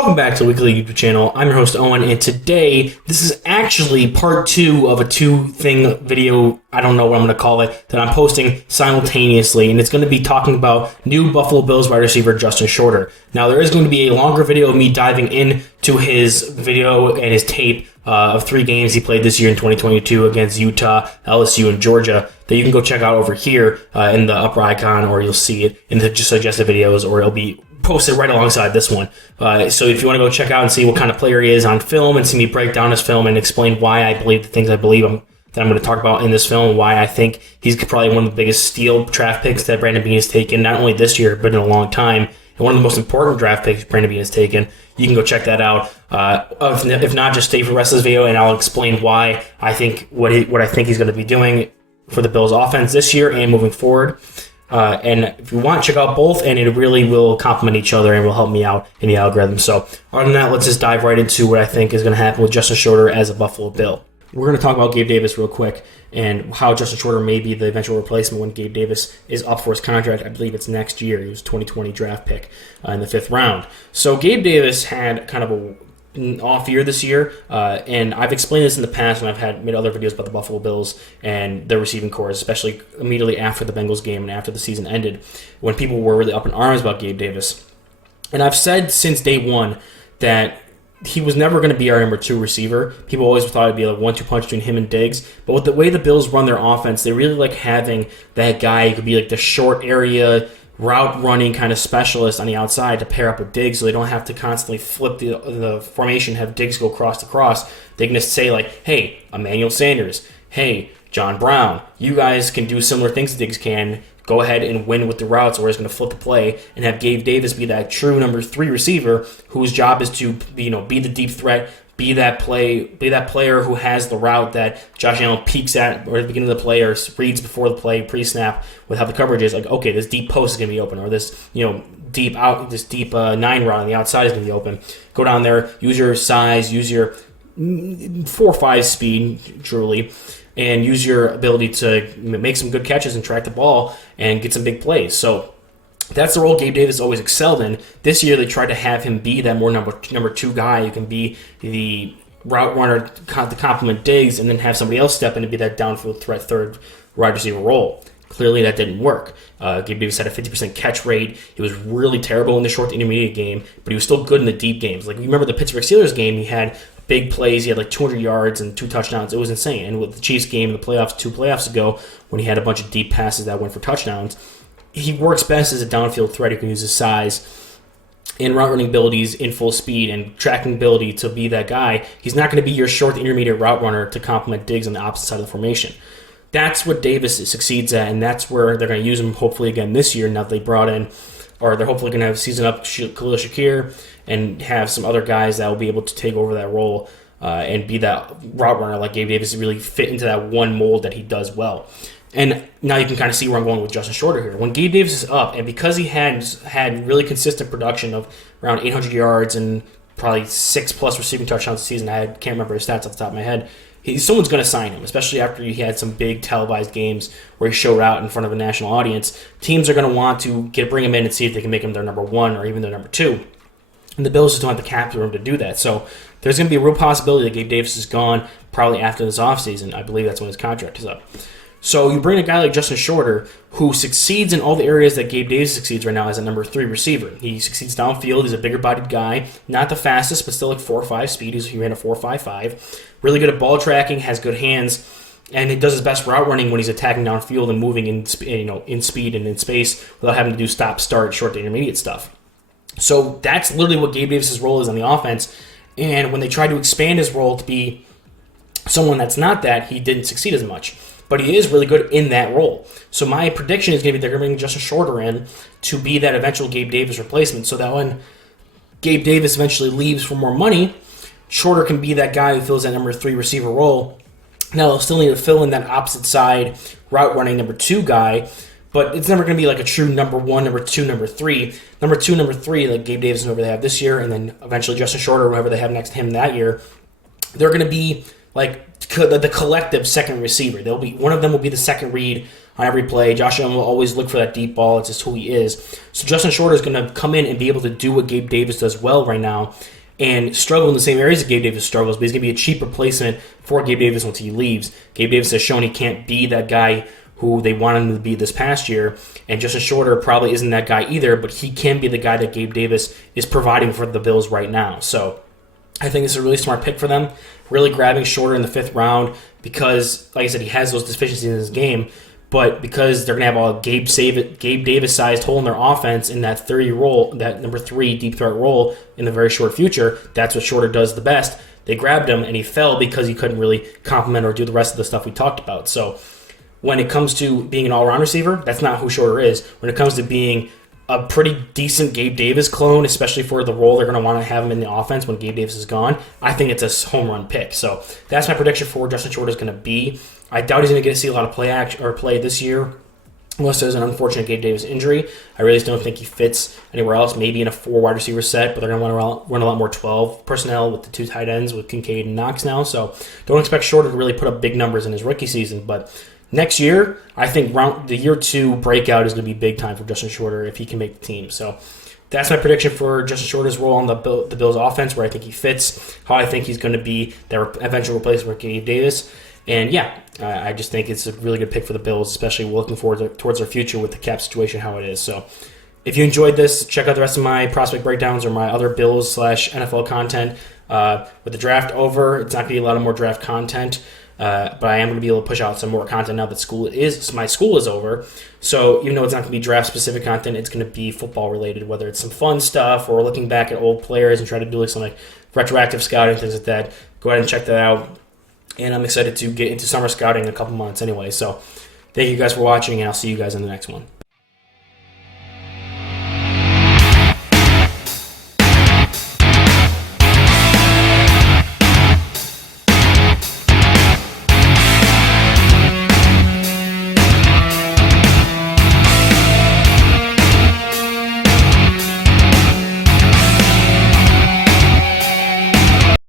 Welcome back to the Weekly YouTube channel. I'm your host, Owen, and today, this is actually part 2 of a two-thing video, I don't know what I'm going to call it, that I'm posting simultaneously, and it's going to be talking about new Buffalo Bills wide receiver Justin Shorter. Now, there is going to be a longer video of me diving into his video and his tape of 3 games he played this year in 2022 against Utah, LSU, and Georgia that you can go check out over here in the upper icon, or you'll see it in the suggested videos, or it'll be posted right alongside this one. So if you want to go check out and see what kind of player he is on film and see me break down his film and explain why I believe the things I believe that I'm going to talk about in this film, why I think he's probably one of the biggest steal draft picks that Brandon Beane has taken, not only this year, but in a long time, and one of the most important draft picks Brandon Beane has taken. You can go check that out. If not, just stay for the rest of this video, and I'll explain why I think what I think he's going to be doing for the Bills offense this year and moving forward. And if you want, check out both, and it really will complement each other and will help me out in the algorithm. So other than that, let's just dive right into what I think is going to happen with Justin Shorter as a Buffalo Bill. We're going to talk about Gabe Davis real quick and how Justin Shorter may be the eventual replacement when Gabe Davis is up for his contract. I believe it's next year. He was a 2020 draft pick in the 5th round. So Gabe Davis had kind of an off year this year, and I've explained this in the past when I've made other videos about the Buffalo Bills and their receiving corps, especially immediately after the Bengals game and after the season ended, when people were really up in arms about Gabe Davis. And I've said since day one that he was never going to be our number 2 receiver. People always thought it'd be a 1-2 punch between him and Diggs. But with the way the Bills run their offense, they really like having that guy who could be like the short area route running kind of specialist on the outside to pair up with Diggs, so they don't have to constantly flip the formation, have Diggs go cross to cross. They can just say like, hey, Emmanuel Sanders, hey, John Brown, you guys can do similar things that Diggs can. Go ahead and win with the routes, or he's going to flip the play and have Gabe Davis be that true number 3 receiver whose job is to be the deep threat, be that player who has the route that Josh Allen peeks at or at the beginning of the play or reads before the play, pre-snap, with how the coverage is. Like, okay, this deep post is going to be open, or this deep 9 route on the outside is going to be open. Go down there, use your size, use your 4.5 speed, truly, and use your ability to make some good catches and track the ball and get some big plays. So that's the role Gabe Davis always excelled in. This year, they tried to have him be that more number 2 guy who can be the route runner to complement Diggs, and then have somebody else step in and be that downfield threat 3rd wide receiver role. Clearly, that didn't work. Gabe Davis had a 50% catch rate. He was really terrible in the short to intermediate game, but he was still good in the deep games. Like, you remember the Pittsburgh Steelers game, he had big plays. He had like 200 yards and 2 touchdowns. It was insane. And with the Chiefs game in the playoffs 2 playoffs ago, when he had a bunch of deep passes that went for touchdowns, he works best as a downfield threat who can use his size and route running abilities in full speed and tracking ability to be that guy. He's not going to be your short to intermediate route runner to complement Diggs on the opposite side of the formation. That's what Davis succeeds at, and that's where they're going to use him hopefully again this year, now that they brought in, or they're hopefully going to have season up Khalil Shakir and have some other guys that will be able to take over that role and be that route runner like Gabe Davis, really fit into that one mold that he does well. And now you can kind of see where I'm going with Justin Shorter here. When Gabe Davis is up, and because he had really consistent production of around 800 yards and probably 6+ receiving touchdowns a season, I can't remember his stats off the top of my head, someone's going to sign him, especially after he had some big televised games where he showed out in front of a national audience. Teams are going to want to bring him in and see if they can make him their number 1 or even their number 2. And the Bills just don't have the cap room to do that. So there's going to be a real possibility that Gabe Davis is gone probably after this offseason. I believe that's when his contract is up. So you bring a guy like Justin Shorter, who succeeds in all the areas that Gabe Davis succeeds right now as a number 3 receiver. He succeeds downfield. He's a bigger-bodied guy. Not the fastest, but still like 4.5 speed. He ran a 4.55. Really good at ball tracking, has good hands, and he does his best route running when he's attacking downfield and moving in speed and in space without having to do stop-start, short to intermediate stuff. So that's literally what Gabe Davis' role is on the offense. And when they tried to expand his role to be someone that's not that, he didn't succeed as much. But he is really good in that role. So my prediction is going to be they're going to bring Justin Shorter in to be that eventual Gabe Davis replacement, so that when Gabe Davis eventually leaves for more money, Shorter can be that guy who fills that number 3 receiver role. Now, they'll still need to fill in that opposite side route running number 2 guy, but it's never going to be like a true number 1, number 2, number 3. Number 2, number 3, like Gabe Davis and whoever they have this year, and then eventually Justin Shorter, whoever they have next to him that year, they're going to be like the collective second receiver. One of them will be the second read on every play. Josh Allen will always look for that deep ball. It's just who he is. So Justin Shorter is going to come in and be able to do what Gabe Davis does well right now and struggle in the same areas that Gabe Davis struggles, but he's going to be a cheap replacement for Gabe Davis once he leaves. Gabe Davis has shown he can't be that guy who they wanted him to be this past year, and Justin Shorter probably isn't that guy either, but he can be the guy that Gabe Davis is providing for the Bills right now. So I think it's a really smart pick for them, really grabbing Shorter in the 5th round because, like I said, he has those deficiencies in his game, but because they're going to have a Gabe Davis-sized hole in their offense in that 30 role, that number 3 deep threat role in the very short future, that's what Shorter does the best. They grabbed him, and he fell because he couldn't really complement or do the rest of the stuff we talked about. So when it comes to being an all-around receiver, that's not who Shorter is. When it comes to being a pretty decent Gabe Davis clone, especially for the role they're going to want to have him in the offense when Gabe Davis is gone, I think it's a home run pick. So that's my prediction for where Justin Shorter is going to be. I doubt he's going to get to see a lot of play this year, unless there's an unfortunate Gabe Davis injury. I really just don't think he fits anywhere else. Maybe in a 4 wide receiver set, but they're going to want to run a lot more 12 personnel with the 2 tight ends with Kincaid and Knox now. So don't expect Shorter to really put up big numbers in his rookie season, but next year, I think the year 2 breakout is going to be big time for Justin Shorter if he can make the team. So that's my prediction for Justin Shorter's role on the Bills' offense, where I think he fits, how I think he's going to be their eventual replacement for Gabe Davis. And yeah, I just think it's a really good pick for the Bills, especially looking forward towards their future with the cap situation, how it is. So if you enjoyed this, check out the rest of my prospect breakdowns or my other Bills/NFL content. With the draft over, it's not going to be a lot of more draft content. But I am going to be able to push out some more content now that my school is over. So even though it's not going to be draft-specific content, it's going to be football-related, whether it's some fun stuff or looking back at old players and try to do some retroactive scouting, things like that. Go ahead and check that out. And I'm excited to get into summer scouting in a couple months anyway. So thank you guys for watching, and I'll see you guys in the next one.